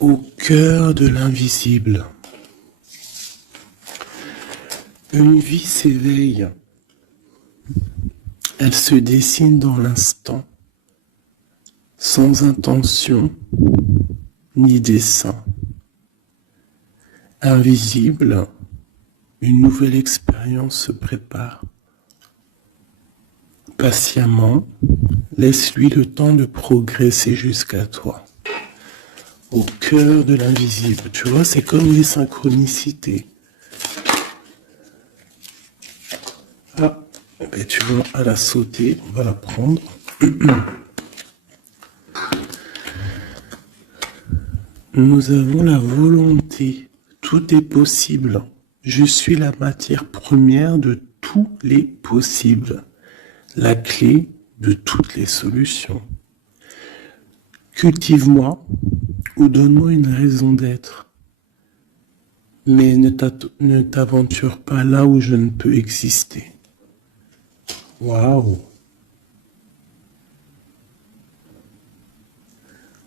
Au cœur de l'invisible, une vie s'éveille. Elle se dessine dans l'instant, sans intention ni dessein. Invisible, une nouvelle expérience se prépare. Patiemment, laisse-lui le temps de progresser jusqu'à toi. Au cœur de l'invisible, tu vois, c'est comme les synchronicités. Ah, ben tu vois, à la sauter, on va la prendre. Nous avons la volonté, tout est possible. Je suis la matière première de tous les possibles, la clé de toutes les solutions. Cultive-moi ou donne-moi une raison d'être, mais ne t'aventure pas là où je ne peux exister. Waouh!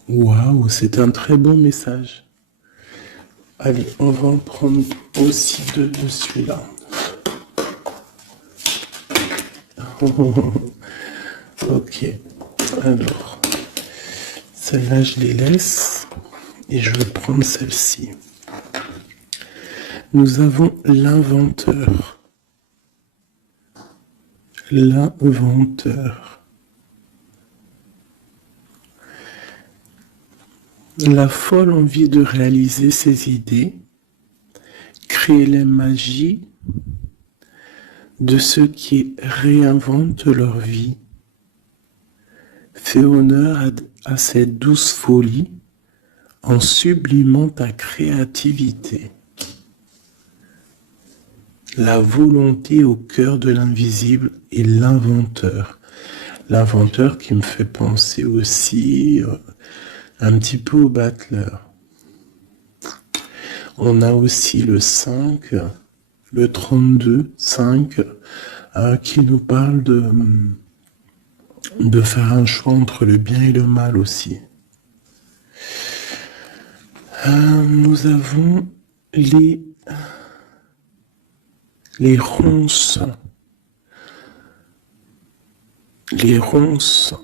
Waouh, c'est un très bon message. Allez, on va en prendre aussi deux de celui-là. Ok, alors, celle-là je les laisse et je vais prendre celle-ci. Nous avons l'inventeur. L'inventeur. La folle envie de réaliser ses idées, créer la magie de ceux qui réinventent leur vie. Fais honneur à cette douce folie en sublimant ta créativité. La volonté au cœur de l'invisible et l'inventeur. L'inventeur qui me fait penser aussi un petit peu au battleur. On a aussi le 5, le 32, 5, qui nous parle de faire un choix entre le bien et le mal aussi. Nous avons les ronces. Les ronces.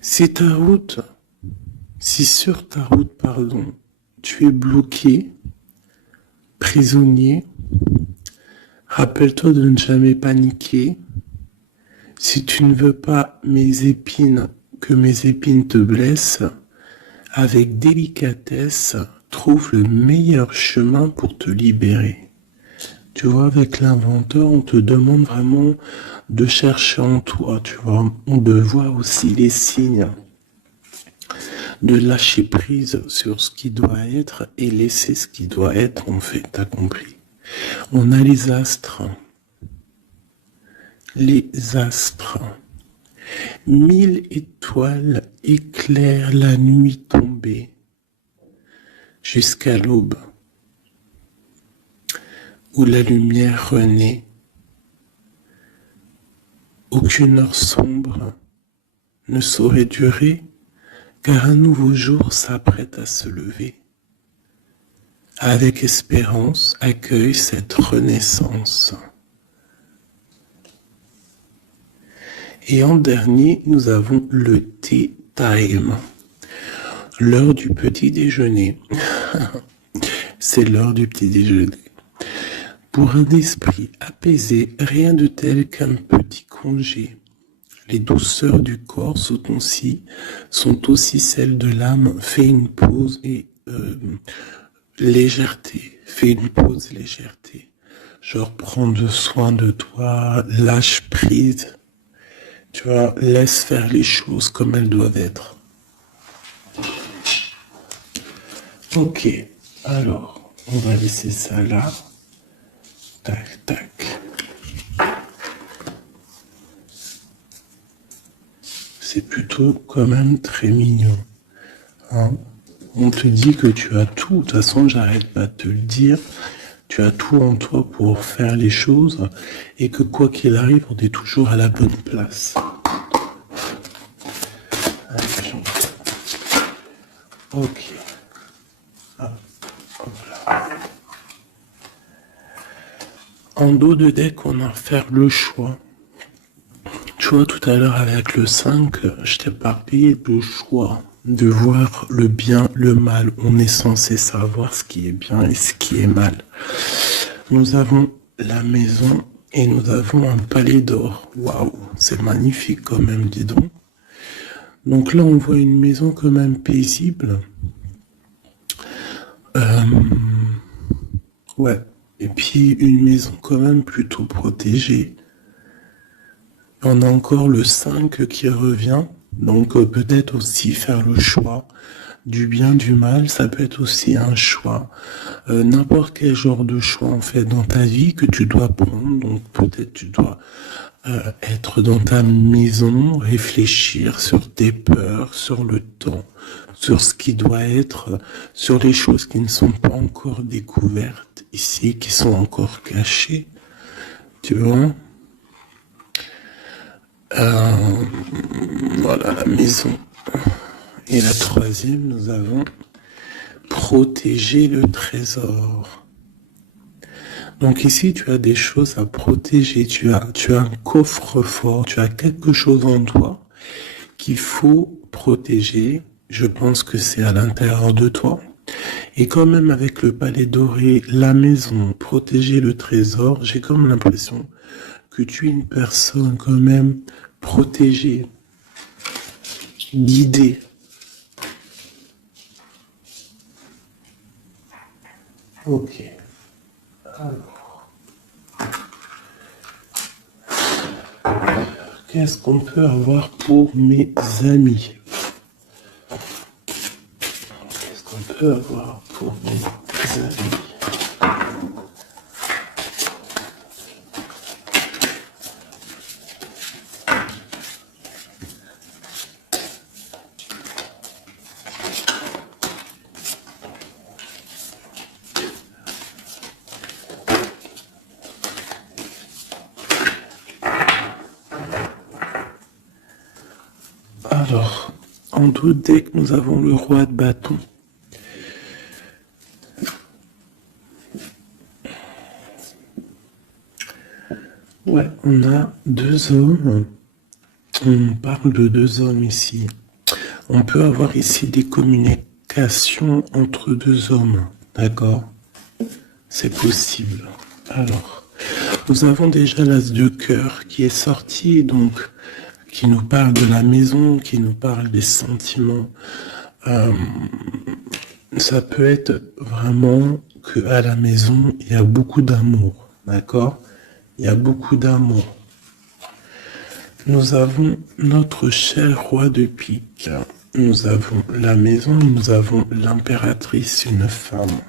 Si sur ta route, tu es bloqué, prisonnier, rappelle-toi de ne jamais paniquer. Si tu ne veux pas que mes épines te blessent, avec délicatesse, trouve le meilleur chemin pour te libérer. Tu vois, avec l'inventeur, on te demande vraiment de chercher en toi, tu vois, de voir aussi les signes, de lâcher prise sur ce qui doit être et laisser ce qui doit être, en fait, t'as compris. On a les astres. Les astres. 1000 étoiles éclairent la nuit tombée jusqu'à l'aube, où la lumière renaît. Aucune heure sombre ne saurait durer, car un nouveau jour s'apprête à se lever. Avec espérance, accueille cette renaissance. Et en dernier, nous avons le tea time, l'heure du petit déjeuner. C'est l'heure du petit déjeuner. Pour un esprit apaisé, rien de tel qu'un petit congé. Les douceurs du corps sont aussi celles de l'âme. Fais une pause et légèreté. Fais une pause, légèreté. Genre, prendre soin de toi, lâche prise. Tu vois, laisse faire les choses comme elles doivent être. Ok, alors, on va laisser ça là. Tac, tac. C'est plutôt quand même très mignon. Hein, on te dit que tu as tout. De toute façon, j'arrête pas de te le dire. Tu as tout en toi pour faire les choses et que quoi qu'il arrive, on est toujours à la bonne place. Ok. Ah, voilà. En dos de deck, on a à faire le choix. Tu vois, tout à l'heure avec le 5, je t'ai parlé de choix, de voir le bien, le mal. On est censé savoir ce qui est bien et ce qui est mal. Nous avons la maison et nous avons un palais d'or. Waouh, c'est magnifique quand même, dis donc. Donc là, on voit une maison quand même paisible. Euh, ouais. Et puis une maison quand même plutôt protégée. On a encore le 5 qui revient. Donc peut-être aussi faire le choix du bien, du mal. Ça peut être aussi un choix. N'importe quel genre de choix en fait dans ta vie que tu dois prendre. Donc peut-être tu dois être dans ta maison, réfléchir sur tes peurs, sur le temps, sur ce qui doit être, sur les choses qui ne sont pas encore découvertes ici, qui sont encore cachées. Tu vois? Voilà la maison. Et la troisième, nous avons protéger le trésor. Donc ici, tu as des choses à protéger. Tu as un coffre-fort, tu as quelque chose en toi qu'il faut protéger. Je pense que c'est à l'intérieur de toi. Et quand même avec le palais doré, la maison, protéger le trésor, j'ai comme l'impression que tu es une personne quand même protégée, guidée. Ok. Alors, qu'est-ce qu'on peut avoir pour mes amis? Qu'est-ce qu'on peut avoir pour mes amis? Alors, en deux decks, nous avons le roi de bâton. Ouais, on a deux hommes. On parle de deux hommes ici. On peut avoir ici des communications entre deux hommes. D'accord? C'est possible. Alors, nous avons déjà l'as de cœur qui est sorti, donc qui nous parle de la maison, qui nous parle des sentiments. Ça peut être vraiment que à la maison, il y a beaucoup d'amour. D'accord? Il y a beaucoup d'amour. Nous avons notre cher roi de pique. Nous avons la maison et nous avons l'impératrice, une femme.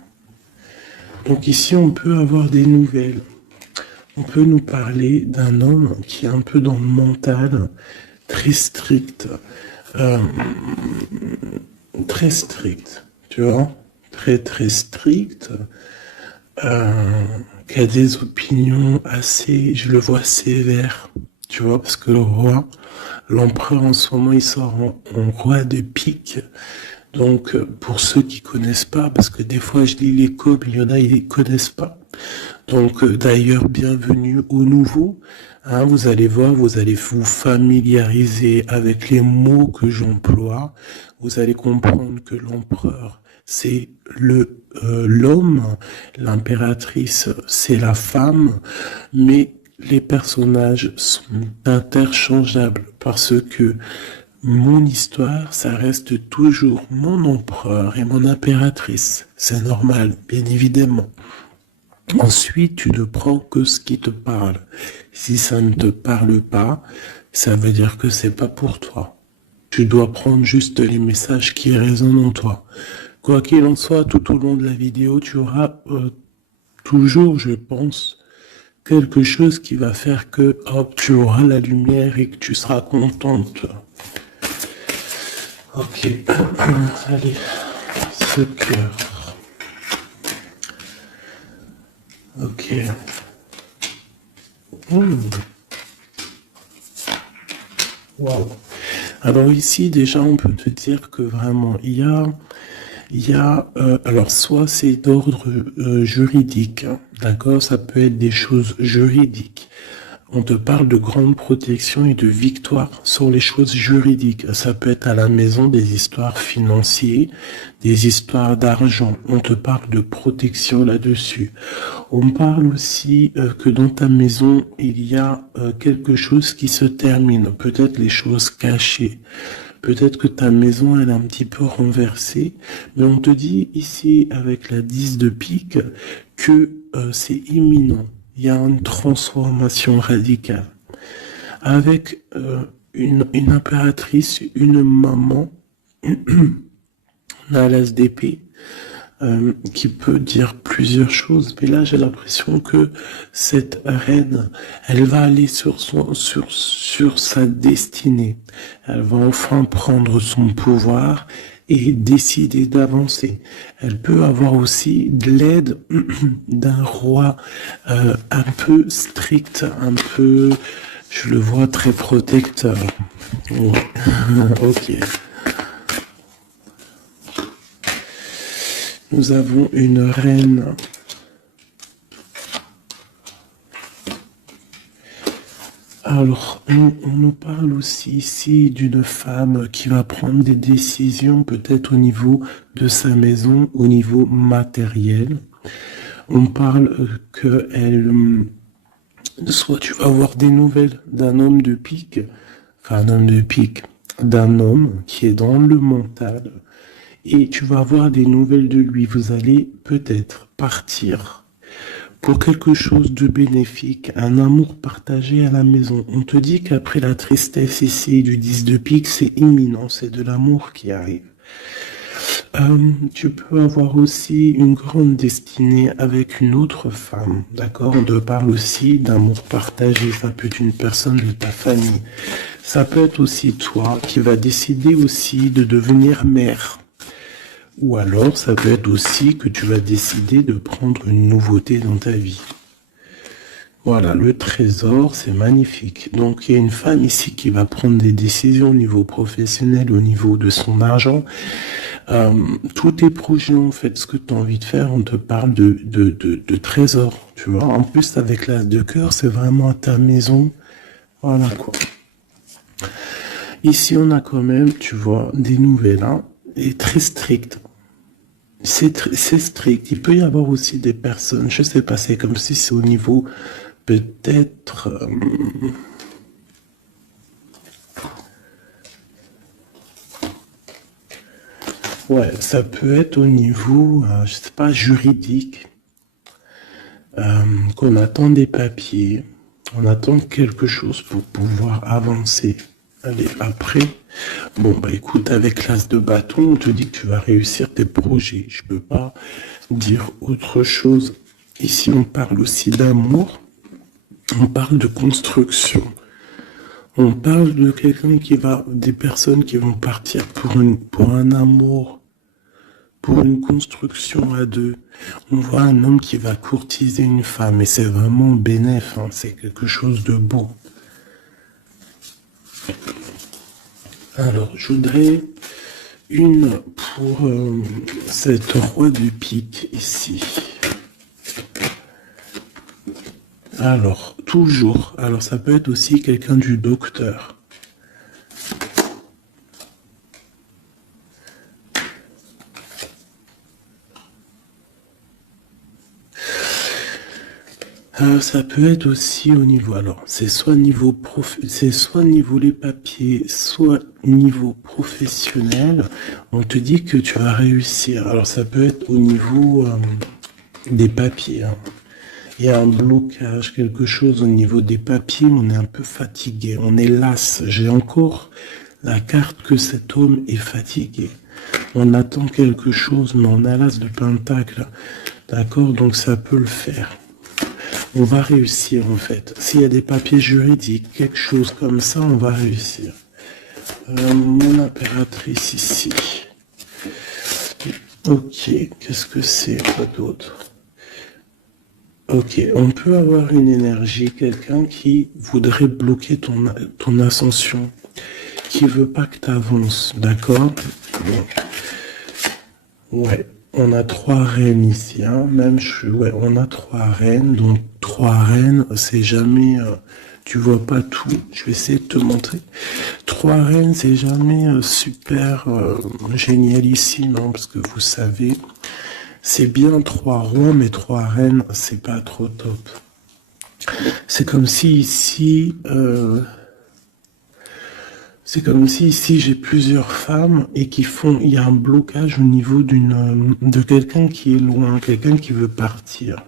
Donc ici, on peut avoir des nouvelles. On peut nous parler d'un homme qui est un peu dans le mental, très strict. Très strict, tu vois, très très strict, qui a des opinions assez, je le vois sévère, tu vois, parce que le roi, l'empereur en ce moment, il sort en roi de pique. Donc, pour ceux qui connaissent pas, parce que des fois je lis les codes, il y en a, ils connaissent pas. Donc, d'ailleurs, bienvenue aux nouveaux. Hein, vous allez voir, vous allez vous familiariser avec les mots que j'emploie. Vous allez comprendre que l'empereur, c'est l'homme, l'impératrice, c'est la femme, mais les personnages sont interchangeables parce que mon histoire, ça reste toujours mon empereur et mon impératrice. C'est normal, bien évidemment. Ensuite, tu ne prends que ce qui te parle. Si ça ne te parle pas, ça veut dire que c'est pas pour toi. Tu dois prendre juste les messages qui résonnent en toi. Quoi qu'il en soit, tout au long de la vidéo, tu auras toujours, je pense, quelque chose qui va faire que, hop, tu auras la lumière et que tu seras contente. Ok. Allez, ce cœur. Ok. Wow. Alors ici, déjà, on peut te dire que vraiment, alors soit c'est d'ordre juridique, hein, d'accord, ça peut être des choses juridiques. On te parle de grande protection et de victoire sur les choses juridiques. Ça peut être à la maison des histoires financières, des histoires d'argent. On te parle de protection là-dessus. On parle aussi que dans ta maison, il y a quelque chose qui se termine. Peut-être les choses cachées. Peut-être que ta maison, elle est un petit peu renversée. Mais on te dit ici, avec la 10 de pique, que c'est imminent. Il y a une transformation radicale. Avec une impératrice, une maman, la l'as d'épée, qui peut dire plusieurs choses. Mais là, j'ai l'impression que cette reine, elle va aller sur sa destinée. Elle va enfin prendre son pouvoir et décider d'avancer. Elle peut avoir aussi de l'aide d'un roi un peu strict, un peu, je le vois très protecteur. Ok. Nous avons une reine. Alors, on nous parle aussi ici d'une femme qui va prendre des décisions peut-être au niveau de sa maison, au niveau matériel. On parle que soit tu vas avoir des nouvelles d'un homme de pique, enfin un homme de pique, d'un homme qui est dans le mental, et tu vas avoir des nouvelles de lui. Vous allez peut-être partir pour quelque chose de bénéfique, un amour partagé à la maison. On te dit qu'après la tristesse ici du 10 de pique, c'est imminent, c'est de l'amour qui arrive. Tu peux avoir aussi une grande destinée avec une autre femme, d'accord? On te parle aussi d'amour partagé, ça peut être une personne de ta famille. Ça peut être aussi toi qui vas décider aussi de devenir mère. Ou alors, ça peut être aussi que tu vas décider de prendre une nouveauté dans ta vie. Voilà, le trésor, c'est magnifique. Donc, il y a une femme ici qui va prendre des décisions au niveau professionnel, au niveau de son argent. Tous tes projets, en fait, ce que tu as envie de faire, on te parle de trésor, tu vois. En plus, avec l'as de cœur, c'est vraiment à ta maison. Voilà, quoi. Ici, on a quand même, tu vois, des nouvelles, hein, et très strictes. C'est strict. Il peut y avoir aussi des personnes, je sais pas, c'est comme si c'est au niveau peut-être... ouais, ça peut être au niveau, je sais pas, juridique, qu'on attend des papiers, on attend quelque chose pour pouvoir avancer. Allez, après, bon, bah écoute, avec l'as de bâton, on te dit que tu vas réussir tes projets. Je peux pas dire autre chose. Ici, on parle aussi d'amour, on parle de construction. On parle de quelqu'un des personnes qui vont partir pour un amour, pour une construction à deux. On voit un homme qui va courtiser une femme et c'est vraiment bénéf, hein, c'est quelque chose de beau. Alors, je voudrais une pour cette roi de pique ici. Alors, toujours. Alors, ça peut être aussi quelqu'un du docteur. Ça peut être aussi au niveau, alors c'est soit niveau les papiers, soit niveau professionnel. On te dit que tu vas réussir. Alors ça peut être au niveau des papiers, hein. Il y a un blocage, quelque chose au niveau des papiers, on est un peu fatigué, on est las. J'ai encore la carte que cet homme est fatigué. On attend quelque chose, mais on a l'as de pentacle. D'accord? Donc ça peut le faire. On va réussir en fait. S'il y a des papiers juridiques, quelque chose comme ça, on va réussir. Mon impératrice ici. Ok, qu'est-ce que c'est quoi d'autre? Ok, on peut avoir une énergie, quelqu'un qui voudrait bloquer ton ascension. qui veut pas que tu avances, d'accord? Ouais, on a 3 reines ici, hein. Ouais, on a 3 reines, donc 3 reines, c'est jamais, tu vois pas tout. Je vais essayer de te montrer. 3 reines, c'est jamais super génialissime, hein, parce que vous savez, c'est bien 3 rois, mais 3 reines, c'est pas trop top. C'est comme si ici, j'ai plusieurs femmes et il y a un blocage au niveau de quelqu'un qui est loin, quelqu'un qui veut partir.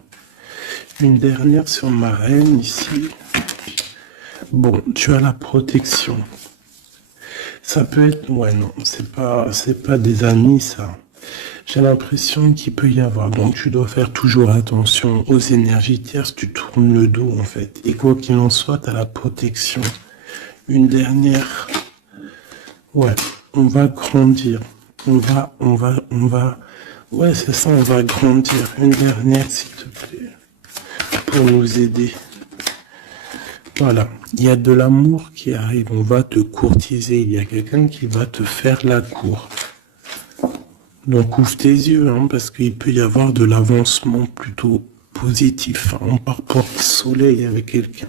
Une dernière sur ma reine ici. Bon, tu as la protection. Ça peut être, ouais, non, c'est pas des amis, ça. J'ai l'impression qu'il peut y avoir. Donc, tu dois faire toujours attention aux énergies tierces. Tu tournes le dos, en fait. Et quoi qu'il en soit, tu as la protection. Une dernière. Ouais, on va grandir. Ouais, c'est ça, on va grandir. Une dernière, s'il te plaît. Pour nous aider. Voilà, il y a de l'amour qui arrive, on va te courtiser, il y a quelqu'un qui va te faire la cour. Donc ouvre tes yeux, hein, parce qu'il peut y avoir de l'avancement plutôt positif. Hein. On part porte-soleil avec quelqu'un.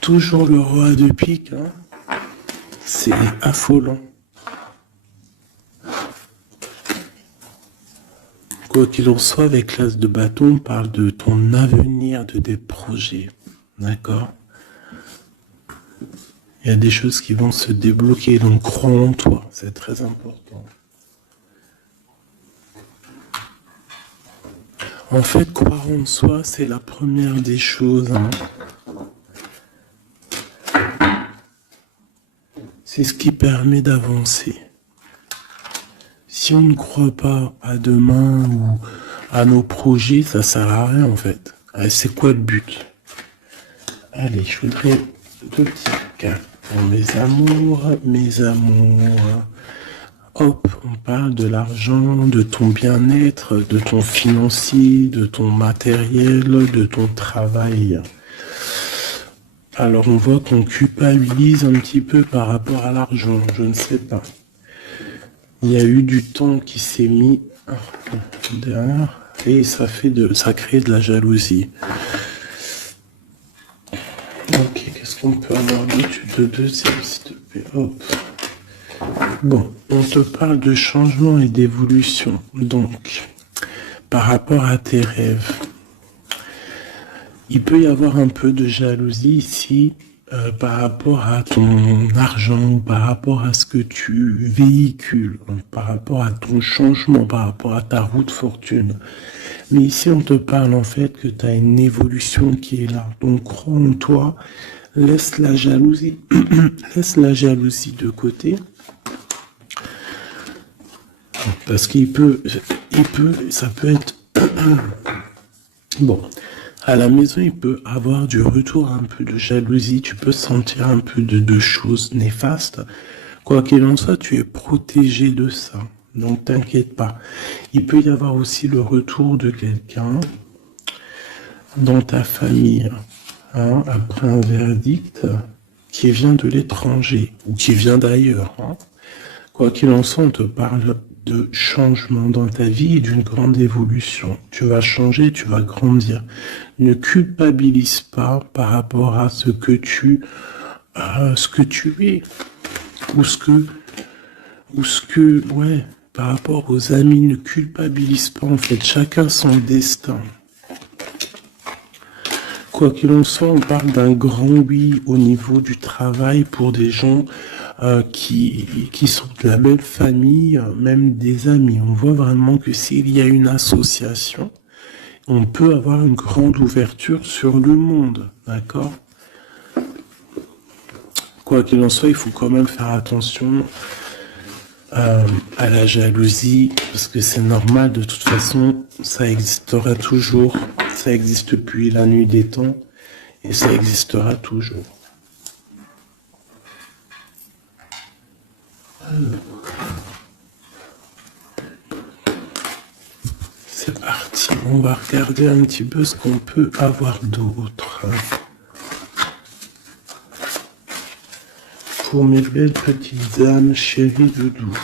Toujours le roi de pique, hein. C'est affolant. Quoi qu'il en soit, avec l'as de bâton, on parle de ton avenir, de tes projets. D'accord? Il y a des choses qui vont se débloquer, donc crois en toi, c'est très important. En fait, croire en soi, c'est la première des choses. Hein. C'est ce qui permet d'avancer. Si on ne croit pas à demain ou à nos projets, ça sert à rien en fait. C'est quoi le but? Allez, je voudrais 2 petits cas. Pour mes amours. Hop, on parle de l'argent, de ton bien-être, de ton financier, de ton matériel, de ton travail. Alors on voit qu'on culpabilise un petit peu par rapport à l'argent, je ne sais pas. Il y a eu du temps qui s'est mis derrière et ça crée de la jalousie. Ok, qu'est-ce qu'on peut avoir d'autre de deuxième, s'il te plaît? Hop. Bon, on te parle de changement et d'évolution. Donc, par rapport à tes rêves, il peut y avoir un peu de jalousie ici par rapport à ton argent, par rapport à ce que tu véhicules, par rapport à ton changement, par rapport à ta route fortune. Mais ici, on te parle en fait que tu as une évolution qui est là. Donc, crois en toi, laisse la jalousie, laisse la jalousie de côté. Parce ça peut être bon. À la maison, il peut avoir du retour, un peu de jalousie, tu peux sentir un peu de choses néfastes. Quoi qu'il en soit, tu es protégé de ça. Donc t'inquiète pas. Il peut y avoir aussi le retour de quelqu'un dans ta famille, hein, après un verdict qui vient de l'étranger ou qui vient d'ailleurs. Hein. Quoi qu'il en soit, on te parle de changement dans ta vie et d'une grande évolution. Tu vas changer, tu vas grandir. Ne culpabilise pas par rapport à ce que tu es ouais, par rapport aux amis. Ne culpabilise pas en fait. Chacun son destin. Quoi qu'il en soit, on parle d'un grand oui au niveau du travail pour des gens qui sont de la même famille, même des amis. On voit vraiment que s'il y a une association, on peut avoir une grande ouverture sur le monde, d'accord? Quoi qu'il en soit, il faut quand même faire attention à la jalousie, parce que c'est normal, de toute façon, ça existera toujours, ça existe depuis la nuit des temps, et ça existera toujours. c'est parti. On va regarder un petit peu ce qu'on peut avoir d'autre. Pour mes belles petites âmes, chéries doudou.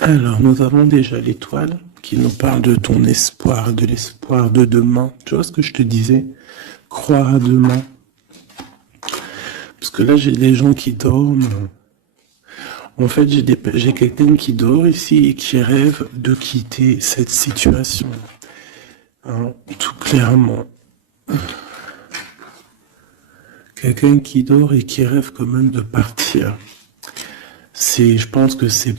Alors, nous avons déjà l'étoile qui nous parle de ton espoir, de l'espoir de demain. Tu vois ce que je te disais? Croire à demain. Parce que là, j'ai des gens qui dorment. En fait, j'ai quelqu'un qui dort ici et qui rêve de quitter cette situation. Hein, tout clairement. Quelqu'un qui dort et qui rêve quand même de partir. Je pense que c'est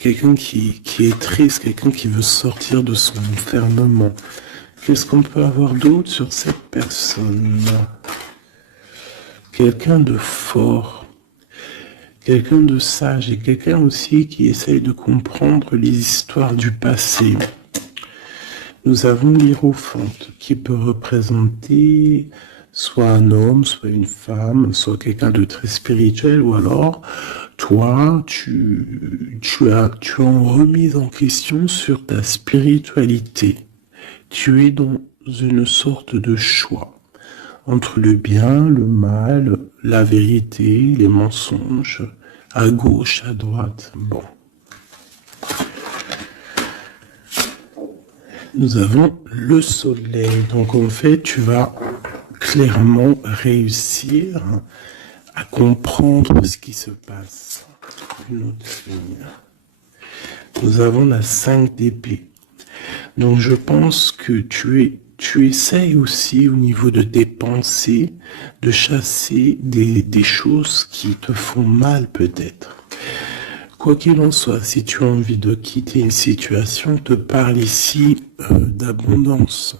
quelqu'un qui est triste, quelqu'un qui veut sortir de son enfermement. Qu'est-ce qu'on peut avoir d'autre sur cette personne? Quelqu'un de fort, quelqu'un de sage et quelqu'un aussi qui essaye de comprendre les histoires du passé. Nous avons l'Hiérophante qui peut représenter soit un homme, soit une femme, soit quelqu'un de très spirituel, ou alors toi, tu as en remise en question sur ta spiritualité. Tu es dans une sorte de choix entre le bien, le mal, la vérité, les mensonges, à gauche, à droite. Bon. Nous avons le soleil. Donc en fait, tu vas clairement réussir à comprendre ce qui se passe. Une autre ligne. Nous avons la 5 d'épée. Donc je pense que tu essayes aussi au niveau de tes pensées de chasser des choses qui te font mal peut-être. Quoi qu'il en soit, si tu as envie de quitter une situation, te parle ici d'abondance.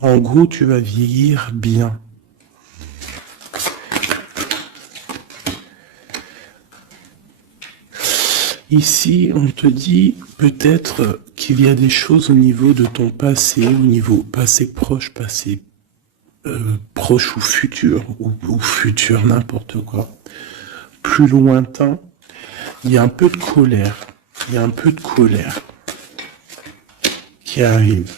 En gros, tu vas vieillir bien. Ici, on te dit peut-être qu'il y a des choses au niveau de ton passé, au niveau passé proche, passé proche ou futur, ou futur, n'importe quoi, plus lointain. Il y a un peu de colère, qui arrive.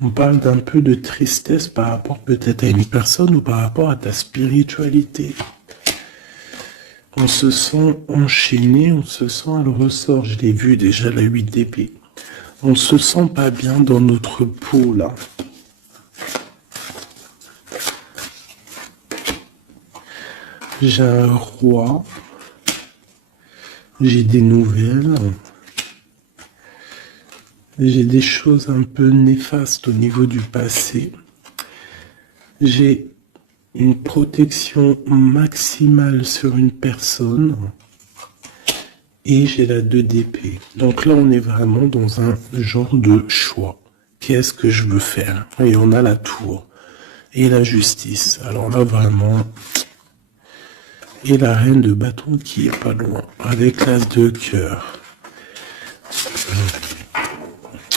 On parle d'un peu de tristesse par rapport peut-être à une personne ou par rapport à ta spiritualité. On se sent enchaîné, on se sent à le ressort. Je l'ai vu déjà, la 8 d'épée. On se sent pas bien dans notre peau, là. J'ai un roi. J'ai des nouvelles. J'ai des choses un peu néfastes au niveau du passé. J'ai une protection maximale sur une personne. Et j'ai la 2 d'épée. Donc là, on est vraiment dans un genre de choix. Qu'est-ce que je veux faire? Et on a la tour. Et la justice. Alors là, vraiment... Et la reine de bâton qui est pas loin. Avec l'as de cœur.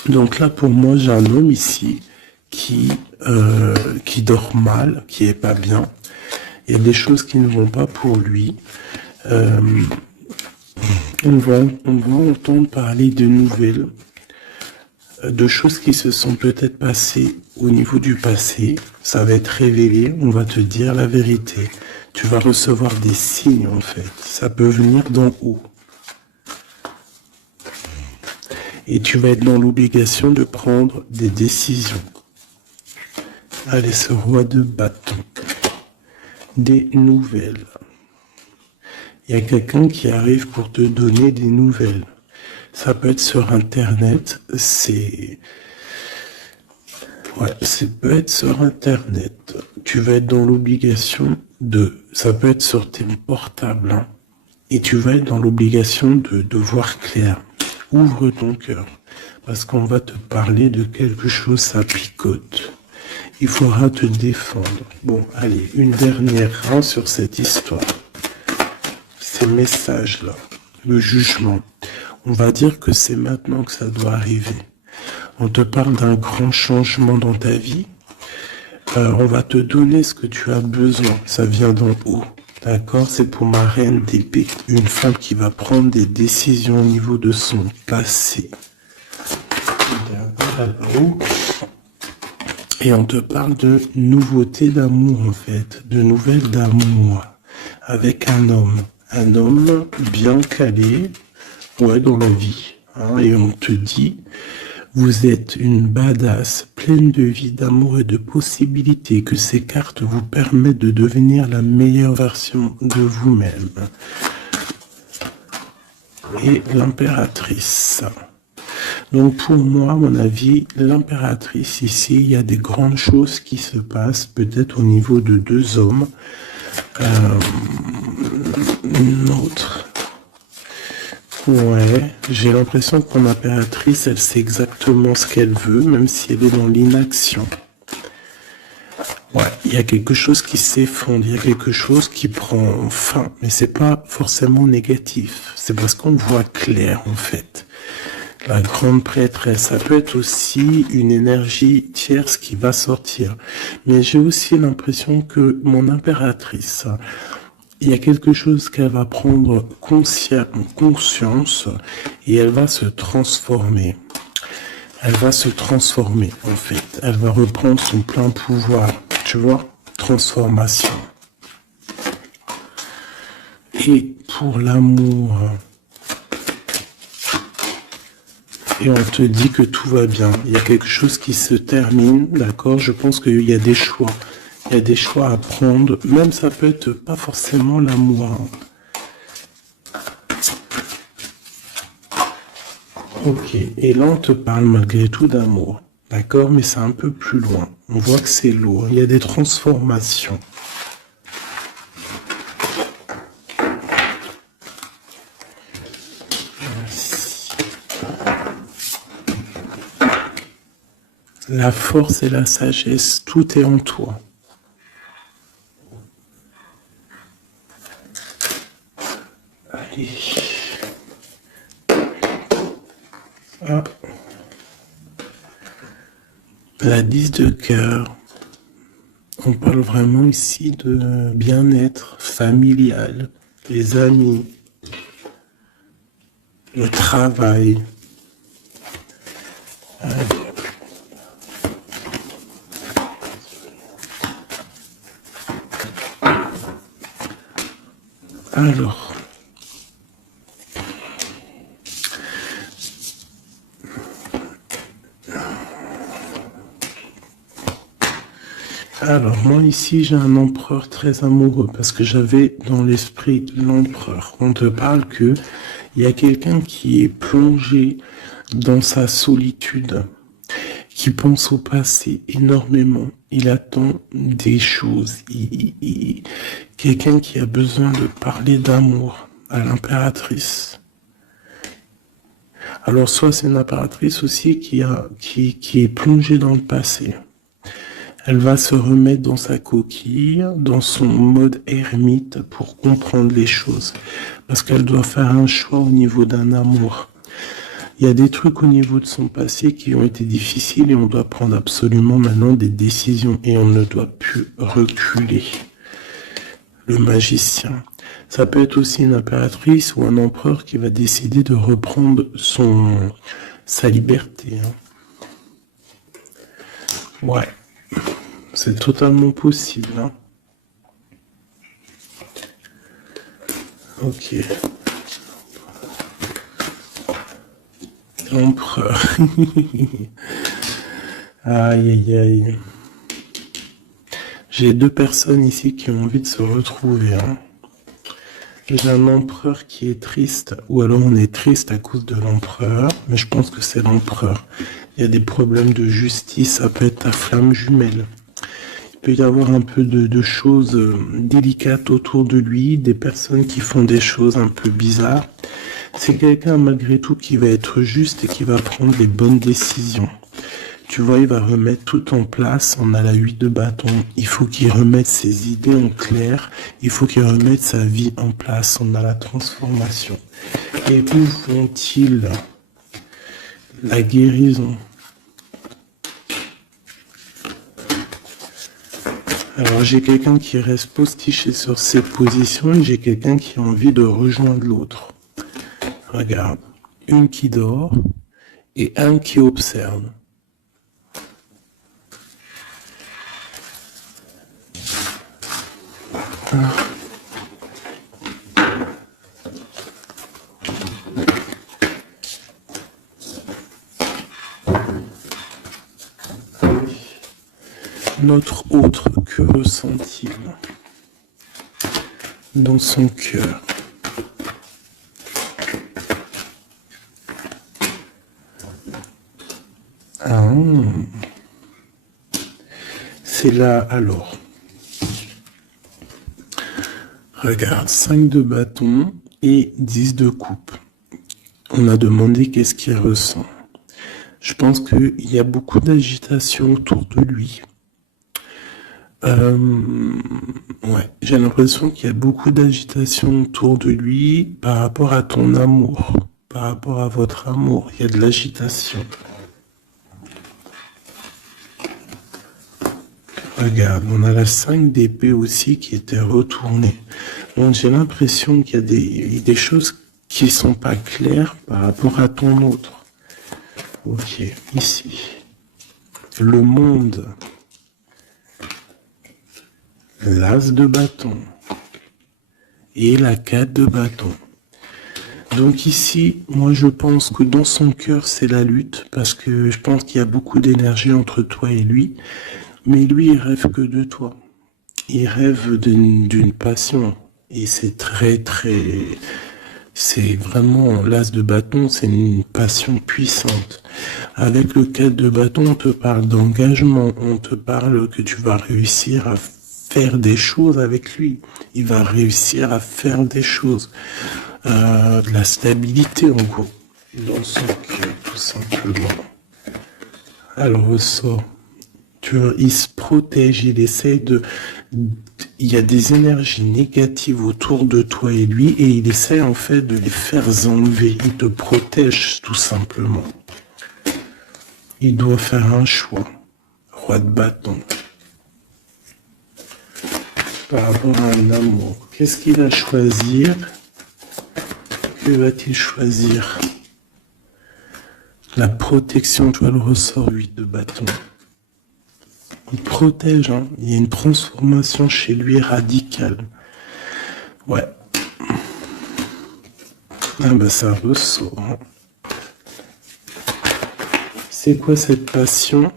Donc là, pour moi, j'ai un homme ici qui dort mal, qui est pas bien. Il y a des choses qui ne vont pas pour lui. On va entendre parler de nouvelles, de choses qui se sont peut-être passées au niveau du passé. Ça va être révélé, on va te dire la vérité. Tu vas recevoir des signes en fait. Ça peut venir d'en haut. Et tu vas être dans l'obligation de prendre des décisions. Allez, ce roi de bâton. Des nouvelles. Il y a quelqu'un qui arrive pour te donner des nouvelles. Ça peut être sur Internet. Ça peut être sur Internet. Tu vas être dans l'obligation ça peut être sur tes portables. Hein, et tu vas être dans l'obligation de voir clair. Ouvre ton cœur, parce qu'on va te parler de quelque chose, ça picote. Il faudra te défendre. Bon, allez, une dernière sur cette histoire. Ces messages-là, le jugement. On va dire que c'est maintenant que ça doit arriver. On te parle d'un grand changement dans ta vie. On va te donner ce que tu as besoin. Ça vient d'en haut. D'accord? C'est pour ma reine d'épée. Une femme qui va prendre des décisions au niveau de son passé. D'accord? Et on te parle de nouveauté d'amour, en fait. De nouvelles d'amour. Avec un homme. Un homme bien calé. Ouais, dans la vie. Hein, et on te dit... Vous êtes une badass, pleine de vie, d'amour et de possibilités, que ces cartes vous permettent de devenir la meilleure version de vous-même. Et l'impératrice. Donc pour moi, à mon avis, l'impératrice ici, il y a des grandes choses qui se passent, peut-être au niveau de deux hommes. Une autre. Ouais, j'ai l'impression que mon impératrice, elle sait exactement ce qu'elle veut, même si elle est dans l'inaction. Ouais, il y a quelque chose qui s'effondre, il y a quelque chose qui prend fin, mais c'est pas forcément négatif. C'est parce qu'on voit clair, en fait. La grande prêtresse, ça peut être aussi une énergie tierce qui va sortir. Mais j'ai aussi l'impression que mon impératrice, il y a quelque chose qu'elle va prendre conscience et elle va se transformer. Elle va se transformer, en fait. Elle va reprendre son plein pouvoir. Tu vois? Transformation. Et pour l'amour, et on te dit que tout va bien. Il y a quelque chose qui se termine, d'accord? Je pense qu'il y a des choix. Il y a des choix à prendre, même ça peut être pas forcément l'amour. Ok, et là on te parle malgré tout d'amour, d'accord, mais c'est un peu plus loin. On voit que c'est lourd, il y a des transformations. Merci. La force et la sagesse, tout est en toi. Allez. Ah. La 10 de cœur. On parle vraiment ici de bien-être familial, les amis, le travail. Alors, moi ici j'ai un empereur très amoureux parce que j'avais dans l'esprit l'empereur. On te parle que il y a quelqu'un qui est plongé dans sa solitude, qui pense au passé énormément. Il attend des choses. Quelqu'un qui a besoin de parler d'amour à l'impératrice. Alors soit c'est une impératrice aussi qui est plongée dans le passé. Elle va se remettre dans sa coquille, dans son mode ermite pour comprendre les choses. Parce qu'elle doit faire un choix au niveau d'un amour. Il y a des trucs au niveau de son passé qui ont été difficiles et on doit prendre absolument maintenant des décisions et on ne doit plus reculer. Le magicien. Ça peut être aussi une impératrice ou un empereur qui va décider de reprendre sa liberté. Hein. Ouais. C'est totalement possible. Hein. Ok. L'empereur. Aïe, aïe, aïe. J'ai deux personnes ici qui ont envie de se retrouver. Hein. J'ai un empereur qui est triste, ou alors on est triste à cause de l'empereur, mais je pense que c'est l'empereur. Il y a des problèmes de justice, ça peut être ta flamme jumelle. Il peut y avoir un peu de choses délicates autour de lui, des personnes qui font des choses un peu bizarres. C'est quelqu'un malgré tout qui va être juste et qui va prendre les bonnes décisions. Tu vois, il va remettre tout en place. On a la 8 de bâton. Il faut qu'il remette ses idées en clair. Il faut qu'il remette sa vie en place. On a la transformation. Et où vont-ils? La guérison. Alors j'ai quelqu'un qui reste postiché sur cette position et j'ai quelqu'un qui a envie de rejoindre l'autre. Regarde, une qui dort et un qui observe. Notre autre, que ressent-il dans son cœur? Ah, c'est là alors. Regarde, 5 de bâton et 10 de coupe. On a demandé qu'est-ce qu'il ressent. Je pense qu'il y a beaucoup d'agitation autour de lui. Ouais, j'ai l'impression qu'il y a beaucoup d'agitation autour de lui par rapport à ton amour, par rapport à votre amour. Il y a de l'agitation. Regarde, on a la 5 d'épée aussi qui était retournée. Donc j'ai l'impression qu'il y a des choses qui sont pas claires par rapport à ton autre. Ok, ici. Le monde. L'as de bâton. Et la 4 de bâton. Donc ici, moi je pense que dans son cœur c'est la lutte, parce que je pense qu'il y a beaucoup d'énergie entre toi et lui. Mais lui, il rêve que de toi. Il rêve d'une passion. Et c'est c'est vraiment, l'as de bâton, c'est une passion puissante. Avec le 4 de bâton, on te parle d'engagement, on te parle que tu vas réussir à faire des choses avec lui. Il va réussir à faire des choses. De la stabilité, en gros, dans son cœur, tout simplement. Alors, ressort. Tu vois, il se protège, il essaie il y a des énergies négatives autour de toi et lui, et il essaie en fait de les faire enlever. Il te protège tout simplement. Il doit faire un choix. Roi de bâton. Par rapport à un amour. Qu'est-ce qu'il va choisir? Que va-t-il choisir? La protection, tu vois, le ressort 8 de bâton. Il protège, hein. Il y a une transformation chez lui radicale. Ouais. Ah bah ça ressort. Hein. C'est quoi cette passion?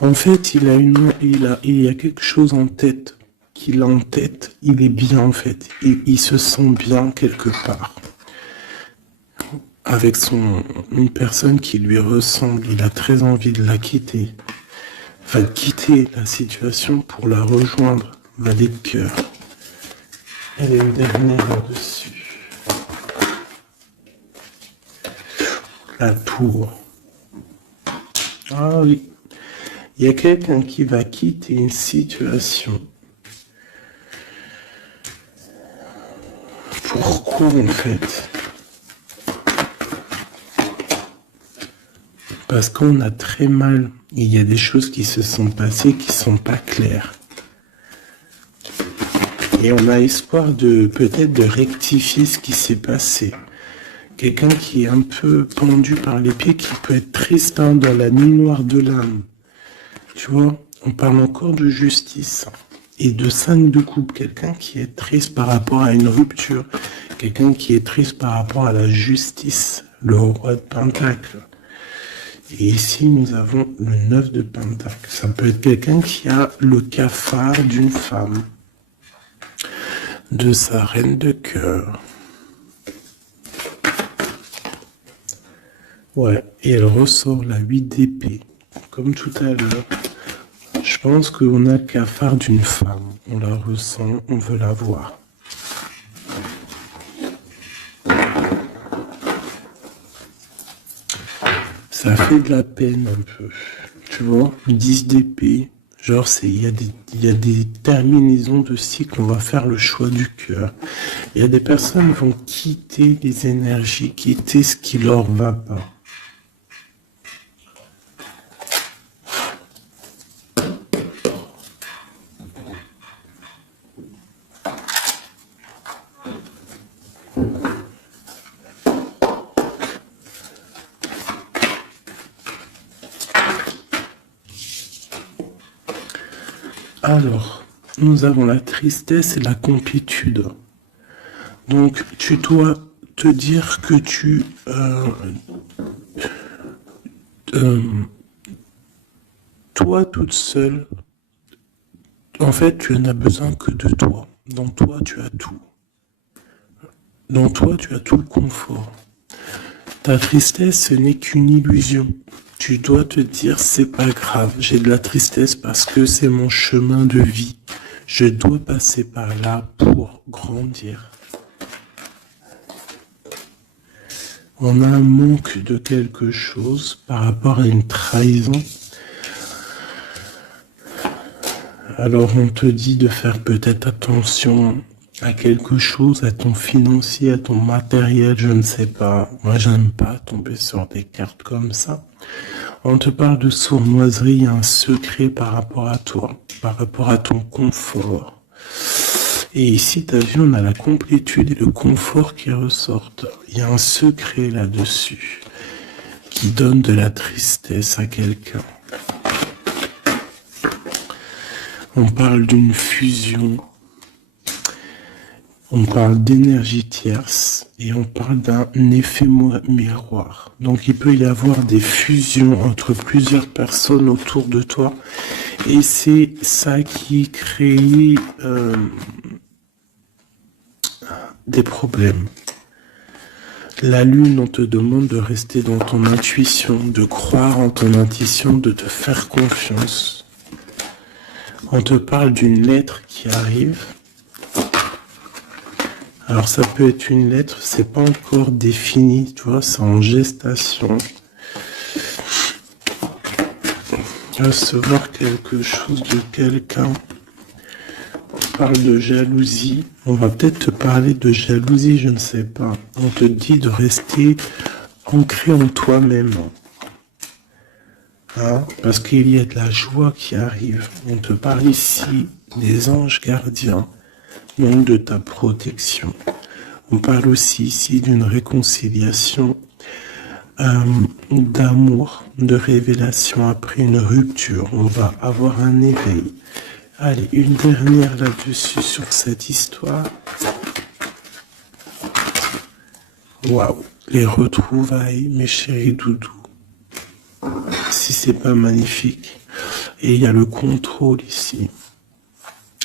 En fait, il y a quelque chose en tête. Qu'il a en tête, il est bien en fait. Il se sent bien quelque part. Avec une personne qui lui ressemble, il a très envie de la quitter. Va quitter la situation pour la rejoindre. Valet de cœur. Elle est le dernier là-dessus. La tour. Ah oui. Il y a quelqu'un qui va quitter une situation. Pourquoi en fait? Parce qu'on a très mal. Il y a des choses qui se sont passées qui sont pas claires. Et on a espoir de peut-être de rectifier ce qui s'est passé. Quelqu'un qui est un peu pendu par les pieds, qui peut être triste hein, dans la nuit noire de l'âme. Tu vois, on parle encore de justice. Et de 5 de coupe, quelqu'un qui est triste par rapport à une rupture. Quelqu'un qui est triste par rapport à la justice. Le roi de Pentacle. Et ici, nous avons le 9 de Pentacle. Ça peut être quelqu'un qui a le cafard d'une femme. De sa reine de cœur. Ouais, et elle ressort la 8 d'épée. Comme tout à l'heure. Je pense qu'on a le cafard d'une femme. On la ressent, on veut la voir. Ça fait de la peine un peu. Tu vois, 10 d'épée. Genre, il y a des terminaisons de cycle. On va faire le choix du cœur. Il y a des personnes qui vont quitter les énergies, quitter ce qui leur va pas. Alors, nous avons la tristesse et la complétude. Donc, tu dois te dire que toi toute seule, en fait, tu n'as besoin que de toi. Dans toi, tu as tout. Dans toi, tu as tout le confort. Ta tristesse, ce n'est qu'une illusion. Tu dois te dire, c'est pas grave, j'ai de la tristesse parce que c'est mon chemin de vie. Je dois passer par là pour grandir. On a un manque de quelque chose par rapport à une trahison. Alors on te dit de faire peut-être attention à quelque chose, à ton financier, à ton matériel, je ne sais pas. Moi, j'aime pas tomber sur des cartes comme ça. On te parle de sournoiserie, il y a un secret par rapport à toi, par rapport à ton confort. Et ici, tu as vu, on a la complétude et le confort qui ressortent. Il y a un secret là-dessus qui donne de la tristesse à quelqu'un. On parle d'une fusion. On parle d'énergie tierce et on parle d'un effet miroir. Donc il peut y avoir des fusions entre plusieurs personnes autour de toi et c'est ça qui crée des problèmes. La lune, on te demande de rester dans ton intuition, de croire en ton intuition, de te faire confiance. On te parle d'une lettre qui arrive. Alors ça peut être une lettre, c'est pas encore défini, tu vois, c'est en gestation. Recevoir quelque chose de quelqu'un. On parle de jalousie. On va peut-être te parler de jalousie, je ne sais pas. On te dit de rester ancré en toi-même. Hein, parce qu'il y a de la joie qui arrive. On te parle ici des anges gardiens. Donc de ta protection. On parle aussi ici d'une réconciliation, d'amour, de révélation après une rupture. On va avoir un éveil. Allez, une dernière là-dessus sur cette histoire. Waouh, les retrouvailles, mes chéris doudous. Si c'est pas magnifique. Et il y a le contrôle ici.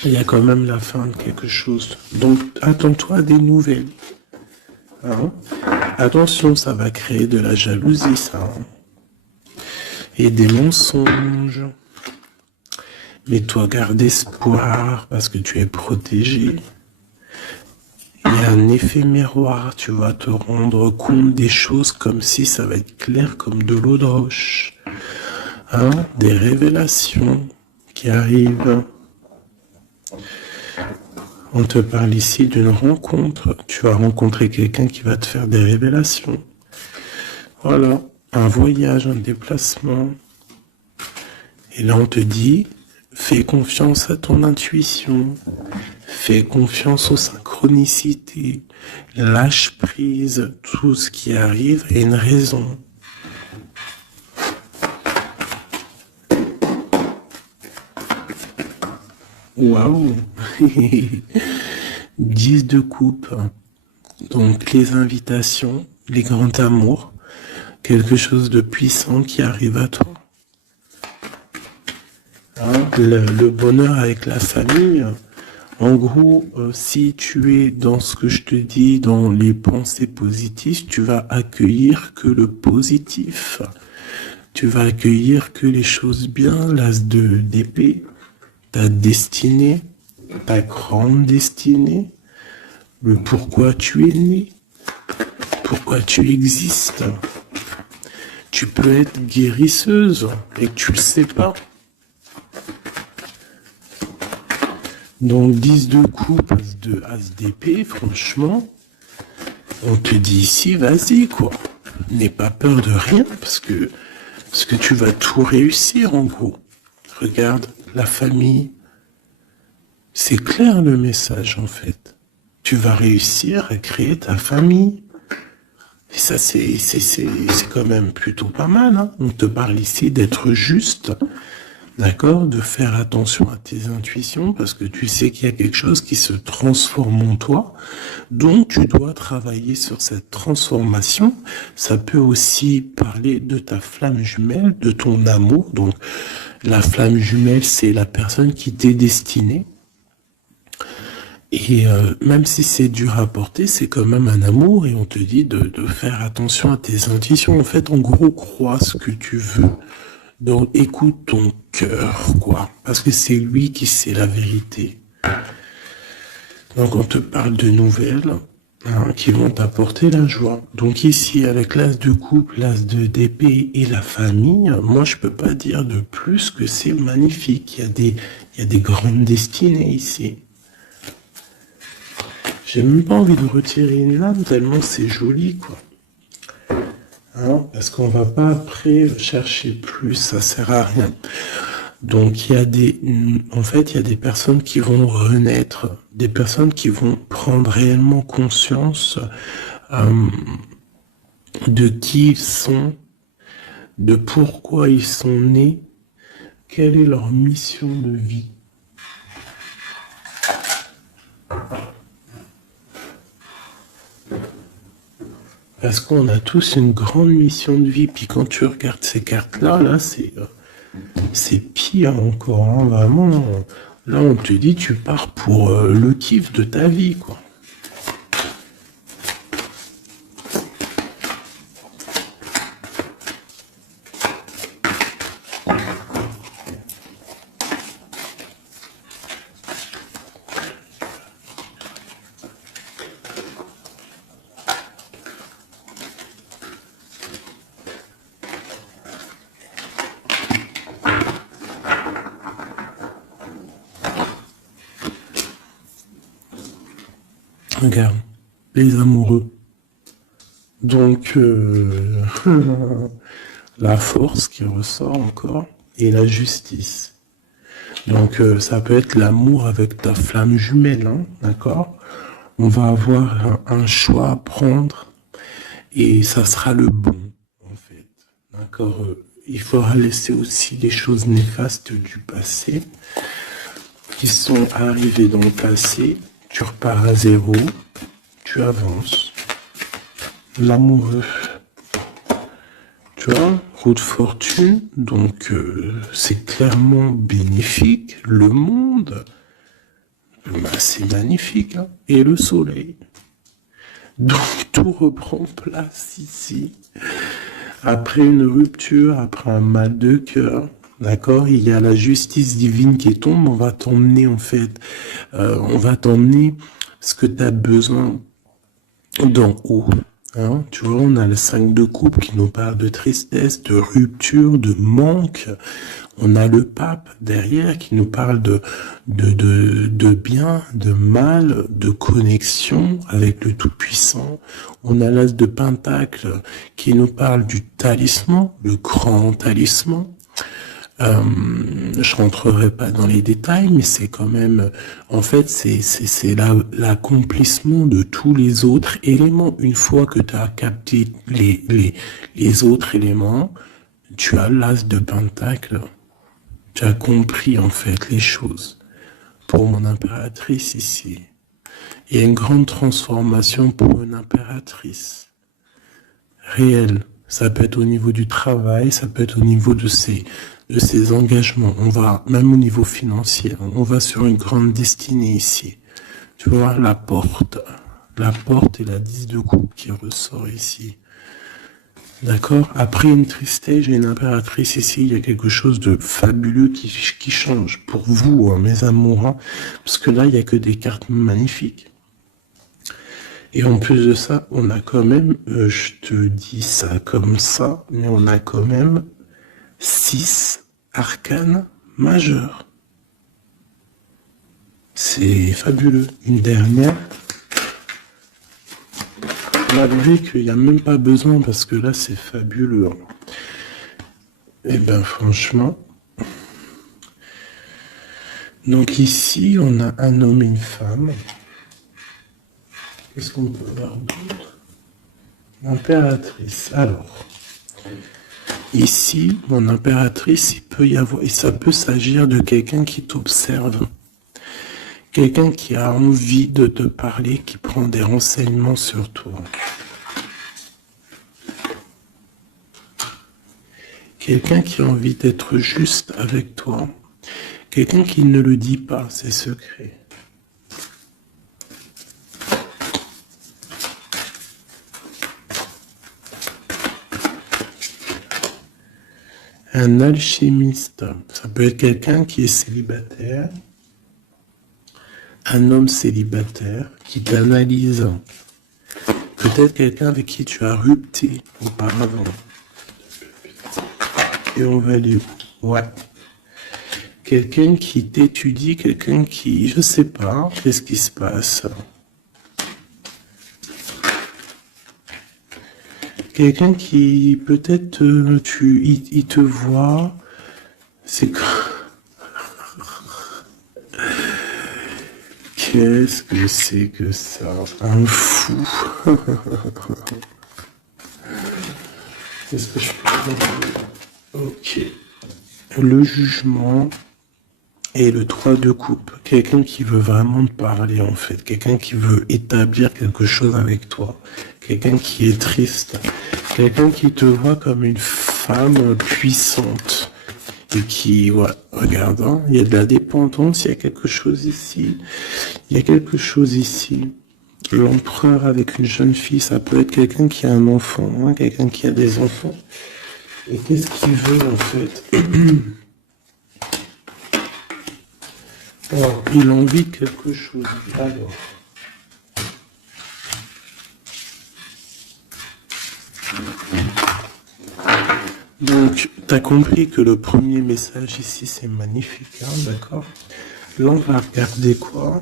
Il y a quand même la fin de quelque chose. Donc, attends-toi à des nouvelles. Hein? Attention, ça va créer de la jalousie, ça. Hein? Et des mensonges. Mais toi, garde espoir parce que tu es protégé. Il y a un effet miroir. Tu vas te rendre compte des choses comme si ça va être clair comme de l'eau de roche. Hein? Des révélations qui arrivent. On te parle ici d'une rencontre. Tu vas rencontrer quelqu'un qui va te faire des révélations. Voilà, un voyage, un déplacement. Et là, on te dit, fais confiance à ton intuition. Fais confiance aux synchronicités. Lâche prise. Tout ce qui arrive a une raison. Waouh. 10 de coupe. Donc les invitations, les grands amours, quelque chose de puissant qui arrive à toi. Hein, le bonheur avec la famille. En gros, si tu es dans ce que je te dis, dans les pensées positives, tu vas accueillir que le positif. Tu vas accueillir que les choses bien, l'as d'épée. Ta destinée, ta grande destinée, le pourquoi tu es né, pourquoi tu existes. Tu peux être guérisseuse et que tu le sais pas. Donc 10 de coupe, as de as d'épée, franchement, on te dit ici, vas-y quoi. N'aie pas peur de rien parce que tu vas tout réussir en gros. Regarde, la famille, c'est clair le message en fait. Tu vas réussir à créer ta famille. Et ça, c'est quand même plutôt pas mal. Hein. On te parle ici d'être juste, d'accord, de faire attention à tes intuitions parce que tu sais qu'il y a quelque chose qui se transforme en toi. Donc, tu dois travailler sur cette transformation. Ça peut aussi parler de ta flamme jumelle, de ton amour. Donc, la flamme jumelle, c'est la personne qui t'est destinée. Et même si c'est dur à porter, c'est quand même un amour et on te dit de faire attention à tes intuitions. En fait, en gros, crois ce que tu veux. Donc, écoute ton cœur, quoi. Parce que c'est lui qui sait la vérité. Donc, on te parle de nouvelles qui vont t'apporter la joie. Donc ici, avec l'as de coupe, l'as de d'épée et la famille, moi, je peux pas dire de plus que c'est magnifique. Il y a des grandes destinées ici. J'ai même pas envie de retirer une lame tellement c'est joli, quoi. Hein, parce qu'on va pas après chercher plus, ça sert à rien. Donc en fait, il y a des personnes qui vont renaître, des personnes qui vont prendre réellement conscience de qui ils sont, de pourquoi ils sont nés, quelle est leur mission de vie. Parce qu'on a tous une grande mission de vie. Puis quand tu regardes ces cartes-là, là, c'est pire encore. Hein, vraiment, là, on te dit, tu pars pour le kiff de ta vie, quoi. Regarde, les amoureux. Donc, la force qui ressort encore et la justice. Donc, ça peut être l'amour avec ta flamme jumelle, hein, d'accord? On va avoir un choix à prendre et ça sera le bon, en fait. D'accord? Il faudra laisser aussi les choses néfastes du passé qui sont arrivées dans le passé. Tu repars à zéro, tu avances. L'amoureux, tu vois, roue de fortune, donc c'est clairement bénéfique. Le monde, bah, c'est magnifique. Hein. Et le soleil. Donc tout reprend place ici. Après une rupture, après un mal de cœur, d'accord, il y a la justice divine qui tombe. On va t'emmener en fait, on va t'emmener ce que tu as besoin d'en haut. Hein, tu vois, on a le 5 de coupe qui nous parle de tristesse, de rupture, de manque. On a le pape derrière qui nous parle de bien, de mal, de connexion avec le Tout-Puissant. On a l'as de pentacle qui nous parle du talisman, le grand talisman. Je rentrerai pas dans les détails, mais c'est quand même, en fait, c'est l'accomplissement de tous les autres éléments. Une fois que tu as capté les autres éléments, tu as l'as de pentacle. Tu as compris, en fait, les choses. Pour mon impératrice ici. Il y a une grande transformation pour une impératrice. Réelle. Ça peut être au niveau du travail, ça peut être au niveau de ses engagements. On va, même au niveau financier, on va sur une grande destinée ici. Tu vois, la porte et la 10 de coupe qui ressort ici. D'accord? Après une tristesse, j'ai une impératrice ici, il y a quelque chose de fabuleux qui change pour vous, hein, mes amours, hein, parce que là, il n'y a que des cartes magnifiques. Et en plus de ça, on a quand même, je te dis ça comme ça, mais on a quand même 6 arcanes majeurs. C'est fabuleux. Une dernière. Malgré qu'il n'y a même pas besoin, parce que là, c'est fabuleux. Eh ben, franchement. Donc ici, on a un homme et une femme. Qu'est-ce qu'on peut voir d'autre? L'impératrice. Alors, ici, mon impératrice, il peut y avoir, et ça peut s'agir de quelqu'un qui t'observe. Quelqu'un qui a envie de te parler, qui prend des renseignements sur toi. Quelqu'un qui a envie d'être juste avec toi. Quelqu'un qui ne le dit pas, ses secrets. Un alchimiste, ça peut être quelqu'un qui est célibataire, un homme célibataire qui t'analyse. Peut-être quelqu'un avec qui tu as rupté auparavant. Et on va aller où? Ouais. Quelqu'un qui t'étudie, quelqu'un qui, je sais pas, qu'est-ce qui se passe? Quelqu'un qui, peut-être, il te voit, c'est quoi? Qu'est-ce que c'est que ça? Un fou. Qu'est-ce que je peux dire? Ok. Le jugement et le 3 de coupe. Quelqu'un qui veut vraiment te parler, en fait. Quelqu'un qui veut établir quelque chose avec toi. Quelqu'un qui est triste. Quelqu'un qui te voit comme une femme puissante. Et qui, ouais, regarde, hein, il y a de la dépendance, il y a quelque chose ici. Il y a quelque chose ici. L'empereur avec une jeune fille, ça peut être quelqu'un qui a un enfant, hein, quelqu'un qui a des enfants. Et qu'est-ce qu'il veut, en fait? Alors, il a envie de quelque chose. Alors. Donc, tu as compris que le premier message ici, c'est magnifique, hein, d'accord? Là, on va regarder quoi?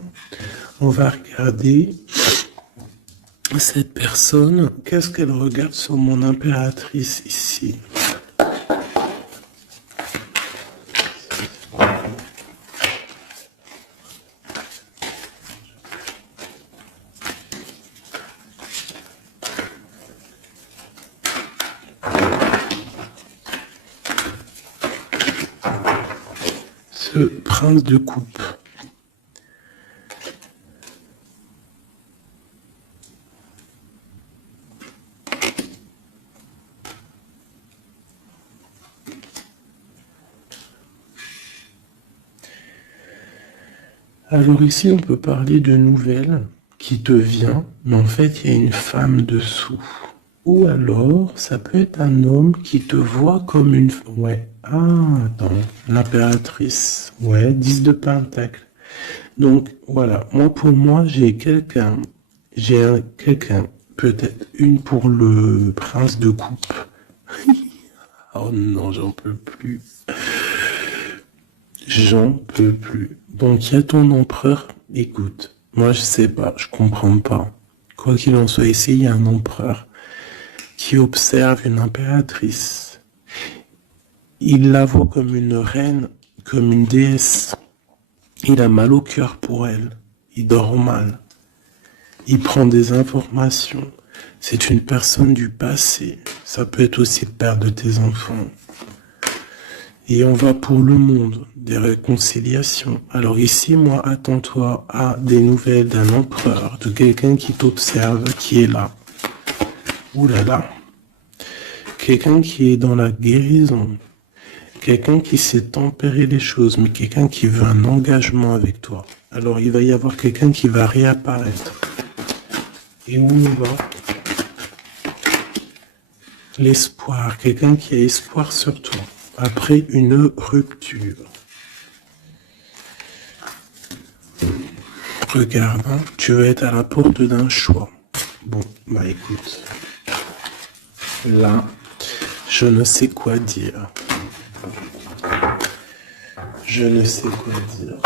On va regarder cette personne. Qu'est-ce qu'elle regarde sur mon impératrice ici? Ce prince de coupe. Alors ici, on peut parler de nouvelles qui te vient, mais en fait, il y a une femme dessous. Ou alors, ça peut être un homme qui te voit comme une... Ouais. Ah, attends. L'impératrice. Ouais, 10 de pentacle. Donc, voilà. Moi, pour moi, j'ai quelqu'un. Quelqu'un. Peut-être une pour le prince de coupe. Oh non, j'en peux plus. J'en peux plus. Donc, il y a ton empereur. Écoute, moi, je sais pas. Je comprends pas. Quoi qu'il en soit, ici, il y a un empereur qui observe une impératrice. Il la voit comme une reine, comme une déesse. Il a mal au cœur pour elle. Il dort mal. Il prend des informations. C'est une personne du passé. Ça peut être aussi le père de tes enfants. Et on va pour le monde, des réconciliations. Alors ici, moi, attends-toi à des nouvelles d'un empereur, de quelqu'un qui t'observe, qui est là. Ouh là là. Quelqu'un qui est dans la guérison. Quelqu'un qui sait tempérer les choses, mais quelqu'un qui veut un engagement avec toi. Alors il va y avoir quelqu'un qui va réapparaître. Et où on va? L'espoir. Quelqu'un qui a espoir sur toi. Après une rupture. Regarde, hein, tu vas être à la porte d'un choix. Bon, bah écoute. Là, je ne sais quoi dire. Je ne sais quoi dire.